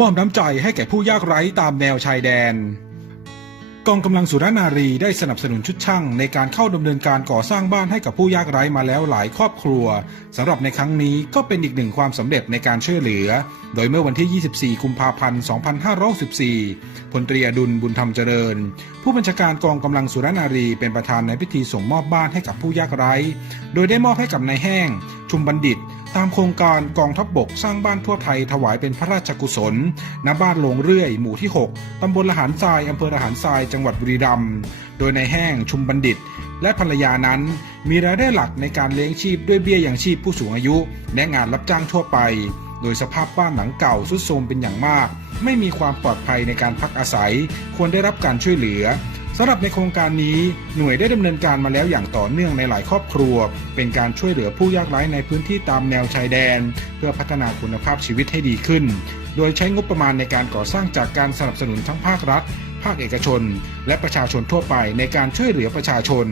มอบน้ำใจให้แก่ผู้ยากไร้ตามแนวชายแดน กองกำลังสุรนารีได้สนับสนุนชุดช่างในการเข้าดำเนินการก่อสร้างบ้านให้กับผู้ยากไร้มาแล้วหลายครอบครัวสำหรับในครั้งนี้ก็เป็นอีกหนึ่งความสำเร็จในการช่วยเหลือ โดยเมื่อวันที่ 24 กุมภาพันธ์ 2564พลตรีอดุลบุญธรรมเจริญ ผู้บัญชาการกองกำลังสุรนารีเป็นประธานในพิธีส่งมอบบ้านให้กับผู้ยากไร้ โดยได้มอบให้กับนายแห้ง ชุมบัณฑิต ตามโครงการกองทัพบบกสร้างบ้านทั่วไทยถวายเป็นพระราชกุศล ณ บ้านโลงเรื่อย หมู่ที่ 6 ตำบลละหารทราย อำเภอละหารทราย จังหวัดบุรีรัมย์ โดยในแห้งชุมบัณฑิต และภรรยานั้น มีรายได้หลักในการเลี้ยงชีพด้วยเบี้ยยังชีพผู้สูงอายุ และงานรับจ้างทั่วไป โดยสภาพบ้านหลังเก่าทรุดโทรมเป็นอย่างมาก ไม่มีความปลอดภัยในการพักอาศัย ควรได้รับการช่วยเหลือ สำหรับในโครงการนี้หน่วยได้ดำเนินการมาแล้วอย่างต่อเนื่องในหลายครอบครัว เป็นการช่วยเหลือผู้ยากไร้ในพื้นที่ตามแนวชายแดน เพื่อพัฒนาคุณภาพชีวิตให้ดีขึ้น โดยใช้งบประมาณในการก่อสร้างจากการสนับสนุนทั้งภาครัฐ ภาคเอกชน และประชาชนทั่วไปในการช่วยเหลือประชาชน